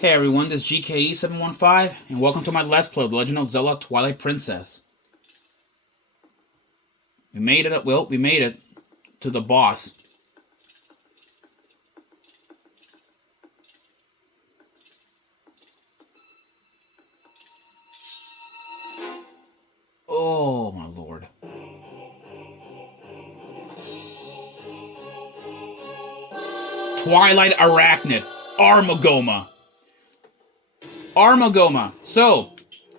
Hey everyone, this is GKE715, and welcome to my Let's Play of The Legend of Zelda Twilight Princess. We made it, we made it to the boss. Oh my lord. Twilight Arachnid, Armagoma. Armagoma. So,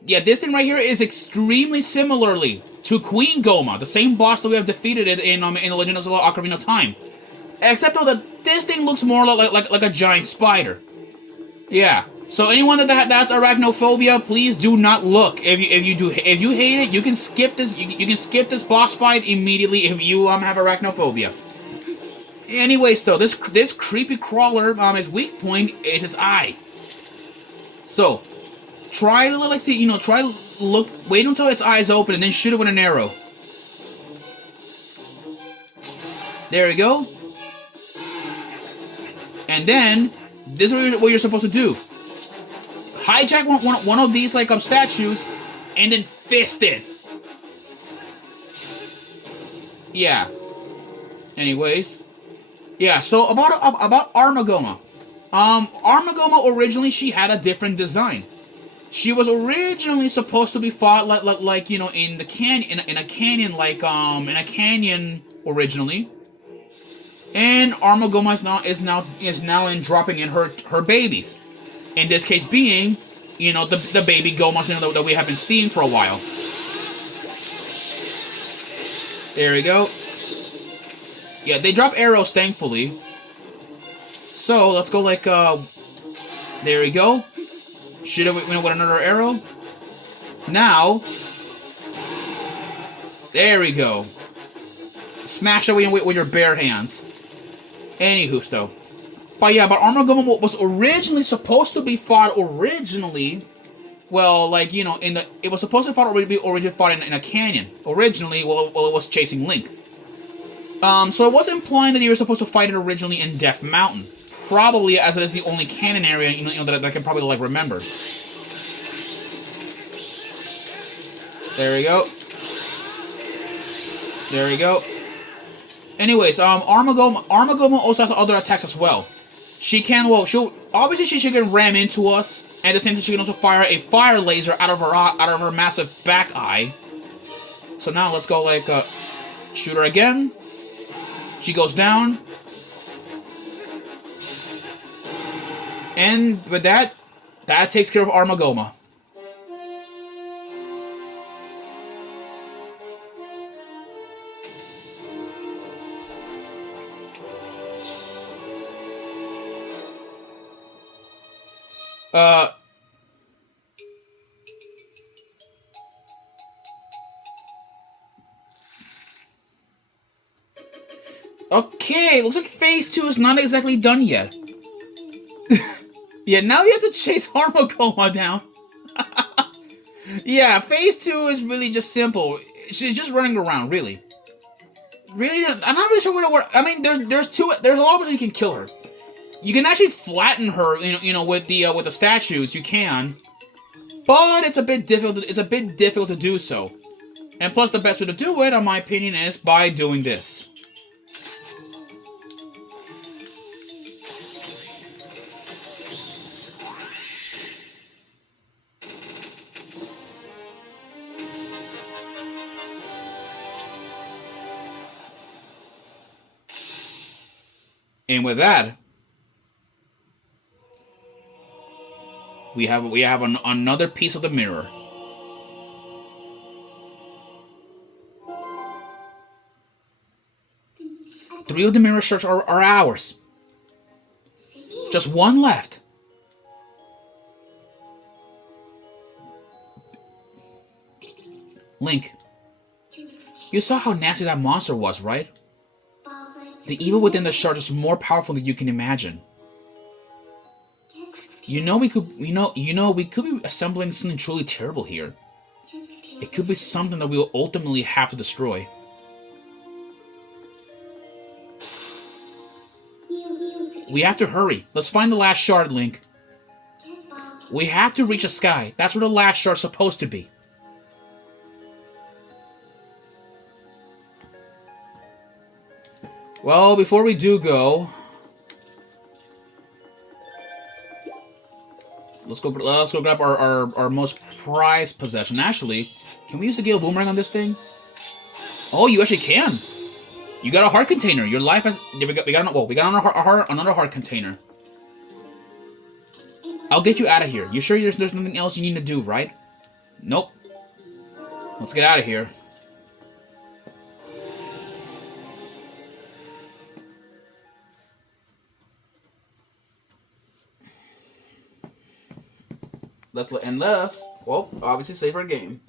yeah, this thing right here is extremely similarly to Queen Goma, the same boss that we have defeated in The Legend of Zelda Ocarina of Time. Except though that this thing looks more like a giant spider. Yeah. So anyone that's arachnophobia, please do not look. If you hate it, you can skip this. You can skip this boss fight immediately if you have arachnophobia. Anyways, though, this creepy crawler his weak point is his eye. So try wait until its eyes open and then shoot it with an arrow. There we go. And then this is what you're supposed to do. Hijack one of these statues, and then fist it. Yeah. Anyways, yeah. So about Armagoma. Armagoma originally she had a different design. She was originally supposed to be fought in the canyon in a canyon originally. And Armagoma is now in dropping in her babies. In this case being, the baby Gomas that we have been seeing for a while. There we go. Yeah, they drop arrows, thankfully. So, let's go there we go. Shoot it with another arrow. Now, there we go. Smash it with your bare hands. Anywho, though. But Armagoma was originally supposed to be fought originally. Well, it was supposed to be originally fought in a canyon. Originally, while it was chasing Link. So it was implying that you were supposed to fight it originally in Death Mountain. Probably as it is the only canyon area, that I can probably remember. There we go. There we go. Anyways, Armagoma also has other attacks as well. She can, obviously she can ram into us, and at the same time she can also fire a fire laser out of her massive back eye. So now let's go shoot her again. She goes down. And with that takes care of Armagoma. Okay, looks like Phase 2 is not exactly done yet. Yeah, now you have to chase Armagoma down. Yeah, Phase 2 is really just simple. She's just running around, really. Really, I'm not really sure where. I mean, there's a lot of ways you can kill her. You can actually flatten her, with the statues. You can, but it's a bit difficult. It's a bit difficult to do so. And plus, the best way to do it, in my opinion, is by doing this. And with that, we have another piece of the mirror. Three of the mirror shards are ours. Just one left. Link, you saw how nasty that monster was, right? The evil within the shard is more powerful than you can imagine. We could be assembling something truly terrible here. It could be something that we will ultimately have to destroy. We have to hurry. Let's find the last shard, Link. We have to reach the sky. That's where the last shard's supposed to be. Well, before we do go, let's go grab our most prized possession. Actually, can we use the Gale Boomerang on this thing? Oh, you actually can. You got a heart container. Your life has. We got another heart container. I'll get you out of here. You sure there's nothing else you need to do, right? Nope. Let's get out of here. Let's well, obviously save our game.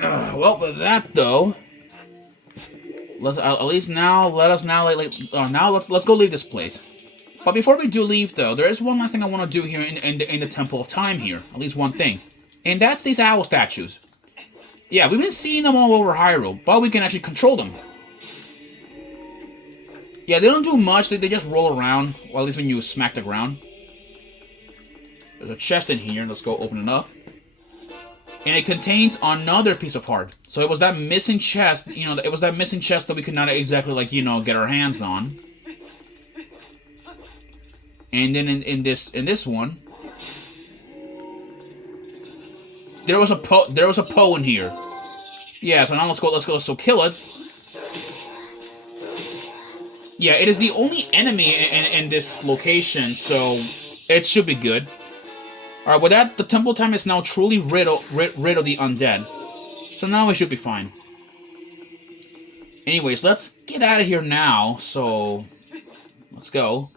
Well, with that though, let's at least now let's go leave this place. But before we do leave though, there is one last thing I want to do here in the Temple of Time here. At least one thing, and that's these owl statues. Yeah, we've been seeing them all over Hyrule, but we can actually control them. Yeah, they don't do much. They just roll around. Well, at least when you smack the ground. There's a chest in here. Let's go open it up. And it contains another piece of heart. So it was that missing chest, it was that missing chest that we could not exactly, get our hands on. And then in this one, there was a Poe in here. Yeah, so now let's go kill it. Yeah, it is the only enemy in this location, so it should be good. Alright, with that, the Temple Time is now truly rid of the undead. So now we should be fine. Anyways, let's get out of here now, so let's go.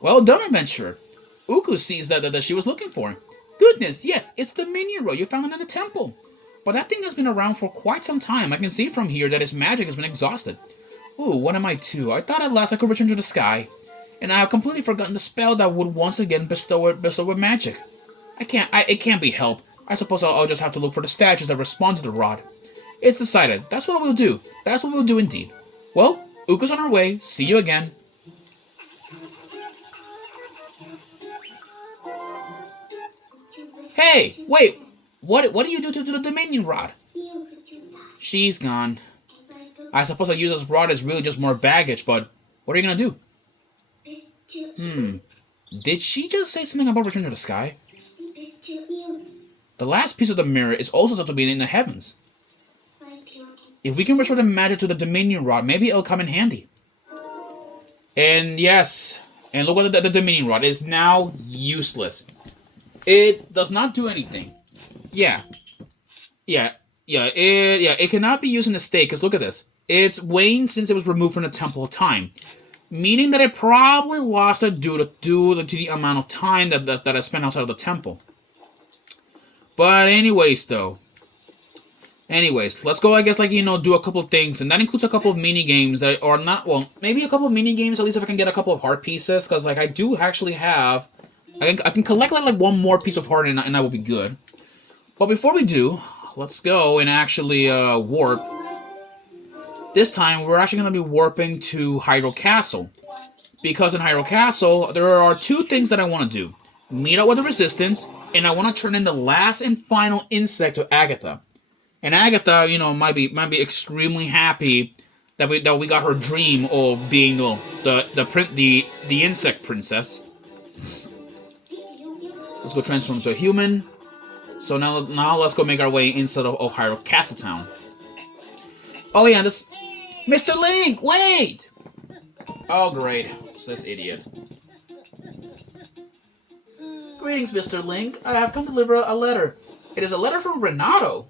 Well done, adventurer. Uku sees that she was looking for. Goodness, yes, it's the minion road you found in the temple. But that thing has been around for quite some time. I can see from here that its magic has been exhausted. Ooh, what am I to? I thought at last I could return to the sky. And I have completely forgotten the spell that would once again bestow with magic. It can't be helped. I suppose I'll just have to look for the statues that respond to the rod. It's decided. That's what we'll do. That's what we'll do indeed. Well, Uku's on her way. See you again. Hey, wait! What do you do to the Dominion Rod? She's gone. I suppose I use this rod as really just more baggage, but what are you gonna do? Did she just say something about return to the sky? The last piece of the mirror is also said to be in the heavens. If we can restore the magic to the Dominion Rod, maybe it'll come in handy. And yes, and look what the Dominion Rod is now useless. It does not do anything. It cannot be used in the state, because look at this. It's waned since it was removed from the Temple of Time. Meaning that it probably lost it due to the amount of time that I spent outside of the temple. But anyways, let's go, I guess, do a couple of things. And that includes a couple of mini-games that are not, well, maybe a couple of mini-games, at least if I can get a couple of heart pieces. Because, I do actually have... I can collect one more piece of heart and I will be good. But before we do, let's go and actually warp. This time we're actually going to be warping to Hyrule Castle. Because in Hyrule Castle, there are two things that I want to do. Meet up with the Resistance, and I want to turn in the last and final insect to Agatha. And Agatha, might be extremely happy that we got her dream of being the insect princess. Let's go transform into a human. So now let's go make our way inside of Hyrule Castle Town. Oh yeah, this... Mr. Link, wait! Oh great, it's this idiot. Greetings, Mr. Link. I have come to deliver a letter. It is a letter from Renato.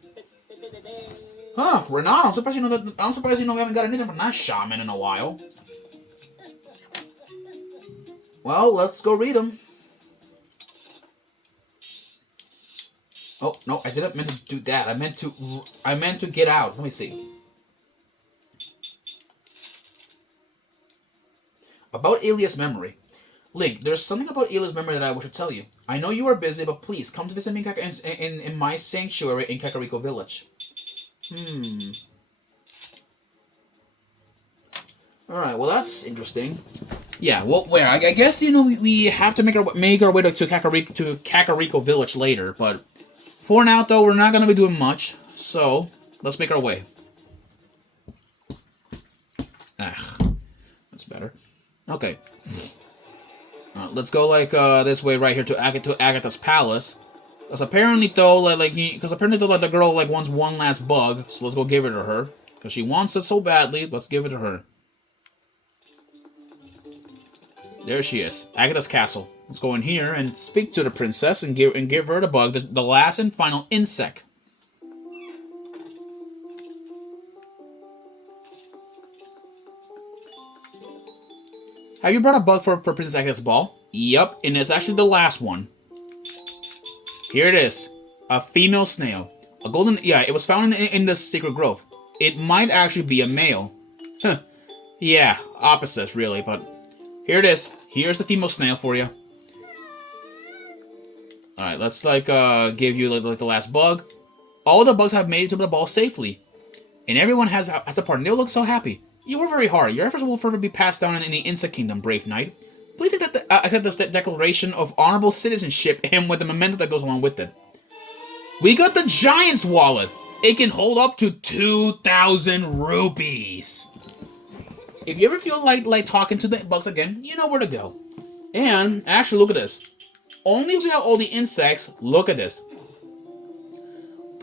Huh, Renato, I'm surprised you know we haven't got anything from that shaman in a while. Well, let's go read them. Oh, no, I didn't mean to do that. I meant to get out. Let me see. About Ilia's memory. Link, there's something about Ilia's memory that I wish to tell you. I know you are busy, but please come to visit me in my sanctuary in Kakariko Village. Alright, well that's interesting. Yeah, well, where I guess we have to make our way to Kakariko Village later, but for now though we're not gonna be doing much, so let's make our way. That's better. Okay, let's go like this way right here to Agatha's palace. Because apparently though, the girl like wants one last bug, so let's go give it to her. Because she wants it so badly, let's give it to her. There she is, Agatha's castle. Let's go in here and speak to the princess and give her the bug, the last and final insect. Have you brought a bug for Princess Agatha's ball? Yep, and it's actually the last one. Here it is, a female snail. A golden, yeah, it was found in the secret grove. It might actually be a male. Yeah, opposites really, but here it is. Here's the female snail for you. Alright, let's give you like the last bug. All the bugs have made it to the ball safely. And everyone has a part, and they look so happy. You work very hard. Your efforts will forever be passed down in the Insect Kingdom, brave knight. Please accept this declaration of honorable citizenship and with the memento that goes along with it. We got the Giant's Wallet. It can hold up to 2,000 rupees. If you ever feel like talking to the bugs again, you know where to go. And actually, look at this. Only if we have all the insects. Look at this.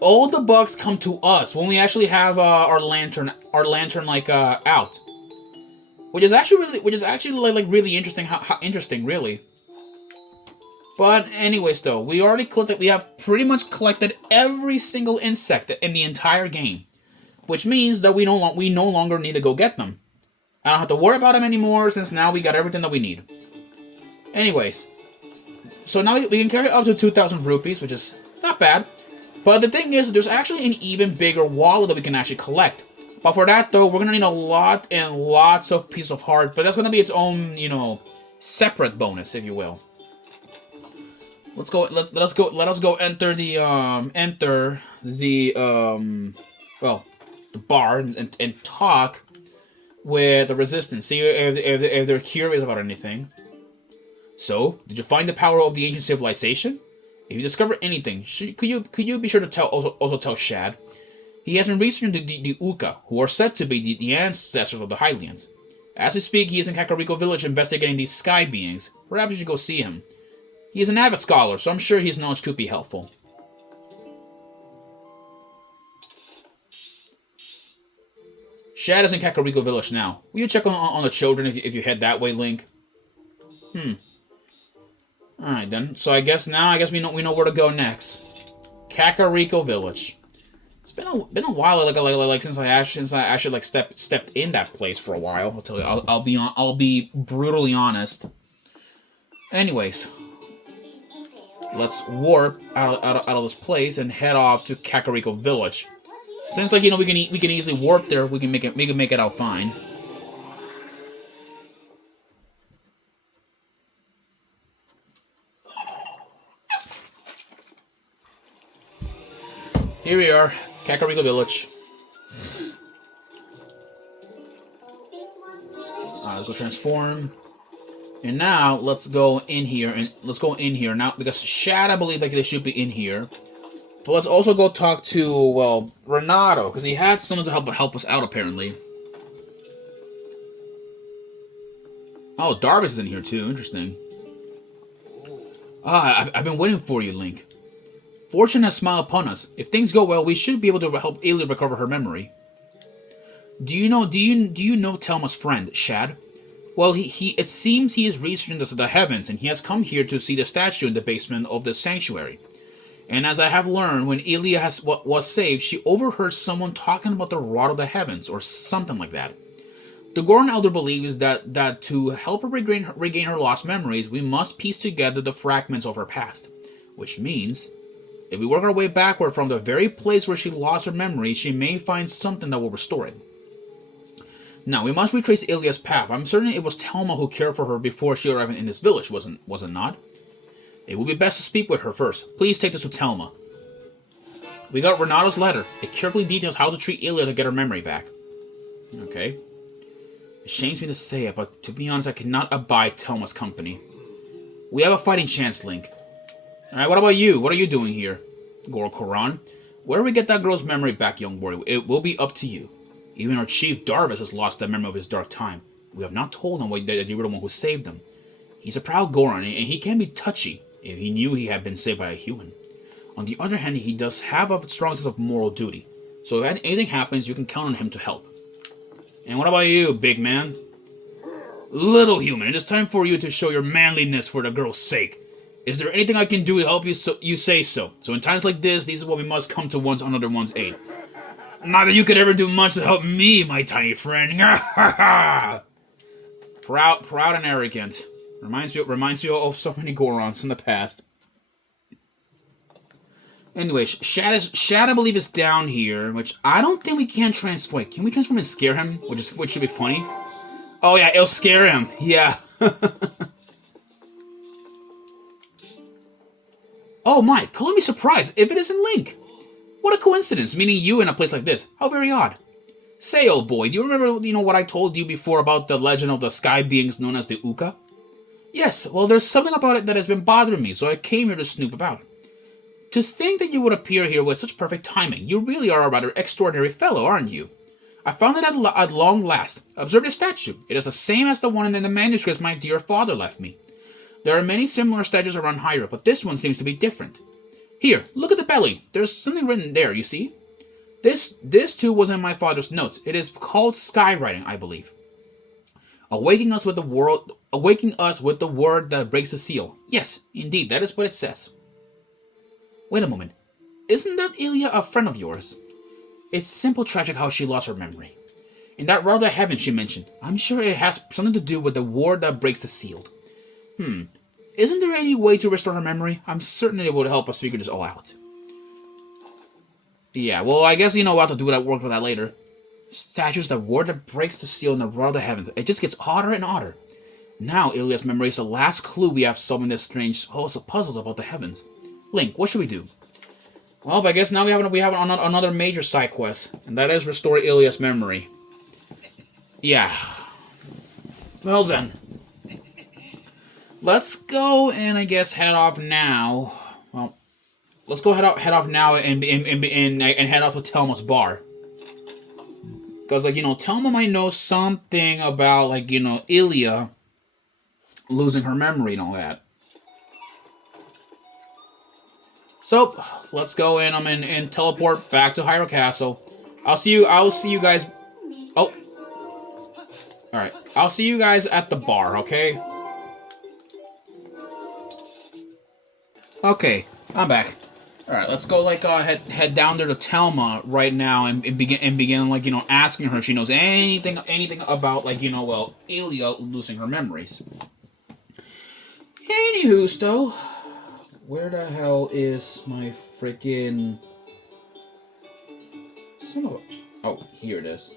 All the bugs come to us when we actually have our lantern out, which is actually really interesting. How interesting, really. But anyways, though, we have pretty much collected every single insect in the entire game, which means that we no longer need to go get them. I don't have to worry about them anymore since now we got everything that we need. Anyways, so now we can carry up to 2,000 rupees, which is not bad. But the thing is, there's actually an even bigger wallet that we can actually collect. But for that, though, we're gonna need a lot and lots of pieces of heart. But that's gonna be its own, separate bonus, if you will. Let's go. Let us go. Enter the bar and talk with the resistance. See if they're curious about anything. So, did you find the power of the ancient civilization? If you discover anything, could you be sure to also tell Shad? He has been researching the Uka, who are said to be the ancestors of the Hylians. As we speak, he is in Kakariko Village investigating these sky beings. Perhaps you should go see him. He is an avid scholar, so I'm sure his knowledge could be helpful. Shad is in Kakariko Village now. Will you check on the children if you head that way, Link? Alright then. So I guess we know where to go next. Kakariko Village. It's been a while since I actually stepped in that place for a while. I'll tell you. I'll be brutally honest. Anyways, let's warp out of this place and head off to Kakariko Village. Since we can easily warp there, we can make it out fine. Here we are, Kakariko Village. Let's go transform. And now let's go in here now because Shad, I believe they should be in here. But let's also go talk to Renato because he had someone to help us out apparently. Oh, Darvis is in here too. Interesting. I've been waiting for you, Link. Fortune has smiled upon us. If things go well, we should be able to help Ilia recover her memory. Do you know Telma's friend, Shad? Well, it seems he is researching the heavens, and he has come here to see the statue in the basement of the sanctuary. And as I have learned, when Ilia was saved, she overheard someone talking about the rod of the heavens, or something like that. The Goron Elder believes that to help her regain her lost memories, we must piece together the fragments of her past. Which means If we work our way backward from the very place where she lost her memory, she may find something that will restore it. Now, we must retrace Ilya's path. I'm certain it was Telma who cared for her before she arrived in this village, was it not? It would be best to speak with her first. Please take this to Telma. We got Renato's letter. It carefully details how to treat Ilya to get her memory back. Okay. It shames me to say it, but to be honest, I cannot abide Telma's company. We have a fighting chance, Link. Alright, what about you? What are you doing here? Gorokoran? Where we get that girl's memory back, young boy, it will be up to you. Even our chief Darvis has lost the memory of his dark time. We have not told him that you were the one who saved him. He's a proud Goron, and he can be touchy if he knew he had been saved by a human. On the other hand, he does have a strong sense of moral duty. So if anything happens, you can count on him to help. And what about you, big man? Little human, it is time for you to show your manliness for the girl's sake. Is there anything I can do to help you? So you say so. So in times like this is what we must come to another one's aid. Not that you could ever do much to help me, my tiny friend. Proud and arrogant. Reminds me of so many Gorons in the past. Anyway, Shad I believe is down here, which I don't think we can transform. Can we transform and scare him? Which should be funny. Oh yeah, it'll scare him. Yeah. Oh my, color me surprised if it isn't Link. What a coincidence, meeting you in a place like this. How very odd. Say, old boy, do you remember, what I told you before about the legend of the sky beings known as the Uka? Yes, well, there's something about it that has been bothering me, so I came here to snoop about. To think that you would appear here with such perfect timing. You really are a rather extraordinary fellow, aren't you? I found it at long last. Observe the statue. It is the same as the one in the manuscripts my dear father left me. There are many similar statues around Hyrule, but this one seems to be different. Here, look at the belly. There's something written there, you see? This too was in my father's notes. It is called skywriting, I believe. Awaking us with the word that breaks the seal. Yes, indeed, that is what it says. Wait a moment. Isn't that Ilya a friend of yours? It's simple tragic how she lost her memory. In that world of heaven she mentioned, I'm sure it has something to do with the word that breaks the seal. Isn't there any way to restore her memory? I'm certain it would help us figure this all out. Yeah, well, I guess we'll have to do that work with that later. Statues, the word that breaks the seal in the world of the heavens. It just gets odder and odder. Now Ilya's memory is the last clue we have solving this strange host of puzzles about the heavens. Link, what should we do? Well, I guess now we have another major side quest, and that is restore Ilya's memory. Yeah. Well then. Let's go and I guess head off now. Well, let's go head off now and head off to Telma's bar. Because Telma might know something about Ilya losing her memory and all that. So let's go in and teleport back to Hyrule Castle. I'll see you guys. Oh, all right. I'll see you guys at the bar. Okay. Okay, I'm back. All right, let's go head down there to Telma right now and begin asking her if she knows anything about Ilya losing her memories. Anywho, though, where the hell is my freaking oh, here it is.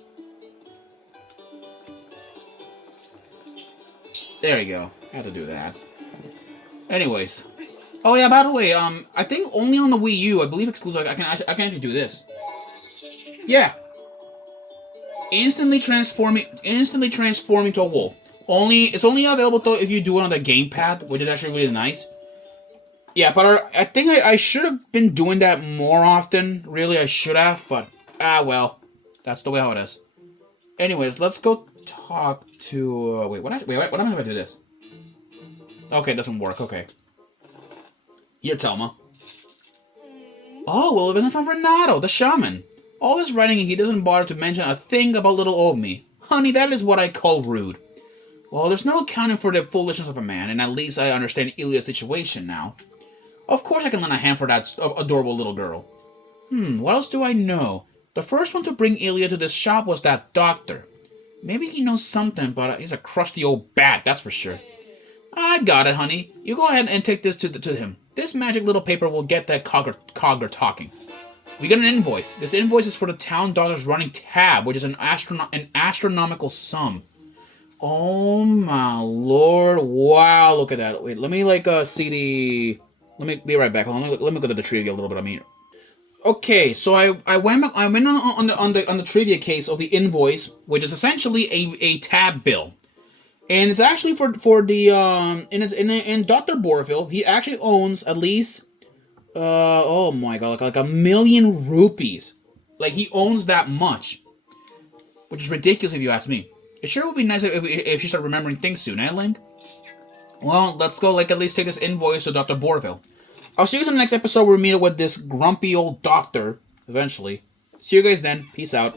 There you go. Had to do that. Anyways. Oh yeah, by the way, I think only on the Wii U, I believe exclusive, I can actually do this. Yeah. Instantly transforming to a wolf. It's only available though if you do it on the gamepad, which is actually really nice. Yeah, but I think I should have been doing that more often. Really, I should have, but well, that's the way how it is. Anyways, let's go talk to. What am I if I do this? Okay, it doesn't work. Okay. Here, Telma. Oh, well, it isn't from Renato, the shaman. All this writing and he doesn't bother to mention a thing about little old me. Honey, that is what I call rude. Well, there's no accounting for the foolishness of a man, and at least I understand Ilya's situation now. Of course I can lend a hand for that adorable little girl. What else do I know? The first one to bring Ilya to this shop was that doctor. Maybe he knows something, but he's a crusty old bat, that's for sure. I got it, honey. You go ahead and take this to him. This magic little paper will get that cogger talking. We get an invoice. This invoice is for the town doctor's running tab, which is an astronomical sum. Oh my lord! Wow, look at that. Wait, let me see the. Let me be right back. Hold on. Let me go to the trivia a little bit. I mean, okay, so I went on the trivia case of the invoice, which is essentially a tab bill. And it's actually for the in Dr. Borville, he actually owns at least oh my god, like 1,000,000 rupees. Like he owns that much, which is ridiculous if you ask me. It sure would be nice if you start remembering things soon, eh, Link? Well, let's go at least take this invoice to Dr. Borville. I'll see you in the next episode where we meet up with this grumpy old doctor eventually. See you guys then. Peace out.